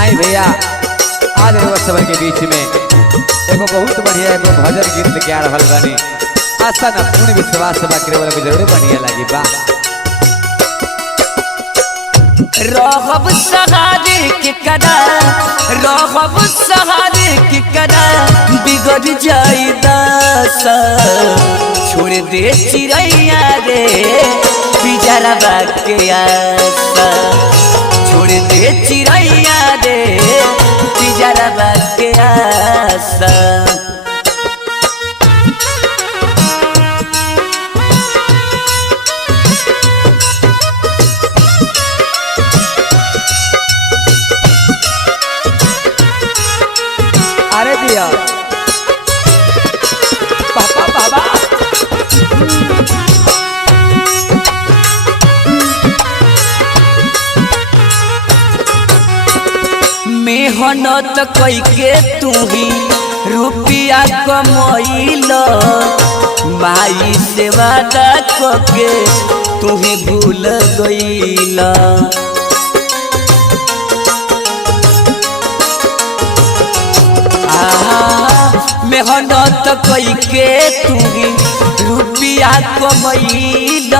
आई भैया आज रउआ सब के बीच में एगो बहुत बढ़िया एगो भजन गीत लेके आ रहल बानी। आशा ना पूर्ण विश्वास बा कि रउआ के जरूर बढ़िया लागी बा। रहब सहारे के कदा रहब सहारे के कदा बिगड़ जाई दशा छोड़ दे चिड़ैया रे पिजरा के आशा छोड़ दे चिड़ैया रे पिजरा के आशा। अरे दिया पापा बाबा मेहनत कैके तू ही रुपया कमैल माई से वादा कके तू ही भूल गईल। मेहनत कैके तू ही रुपया कमैल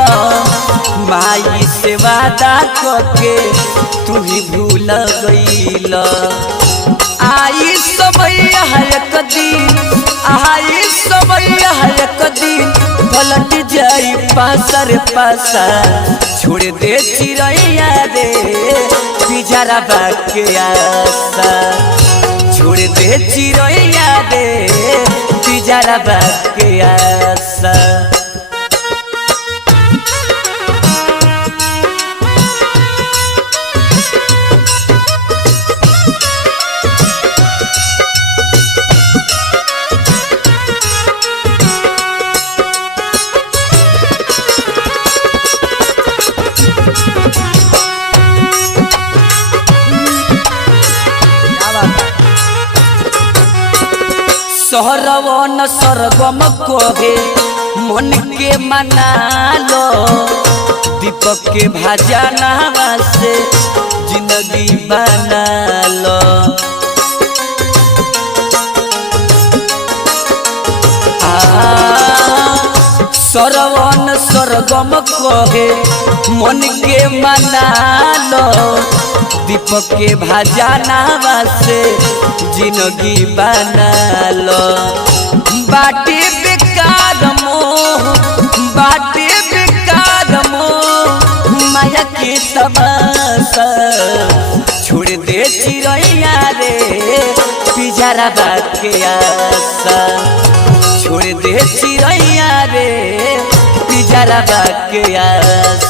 माई से वादा कके तू ही भूल गईल। आई समय एक दिन आई समय एक दिन पलट जाई पासर पासा छोड़ दे चिड़ैया रे पिजरा के आशा छोड़ दे चिड़ैया रे पिजरा के आशा। सहरवन सरगम कोहे मन के मना लो दीपक के भजनवा से जिंदगी बना लो। सरवन सरगम कोहे मन के मना लो दीपक के भजनवा से जिंदगी बना लो। बाटे बेकार मोह बाटे बेकार मोह माया के तमाशा छोड़ दे चिड़ैया रे पिजरा के आशा छोड़ दे चिड़ैया रे पिजरा के आशा।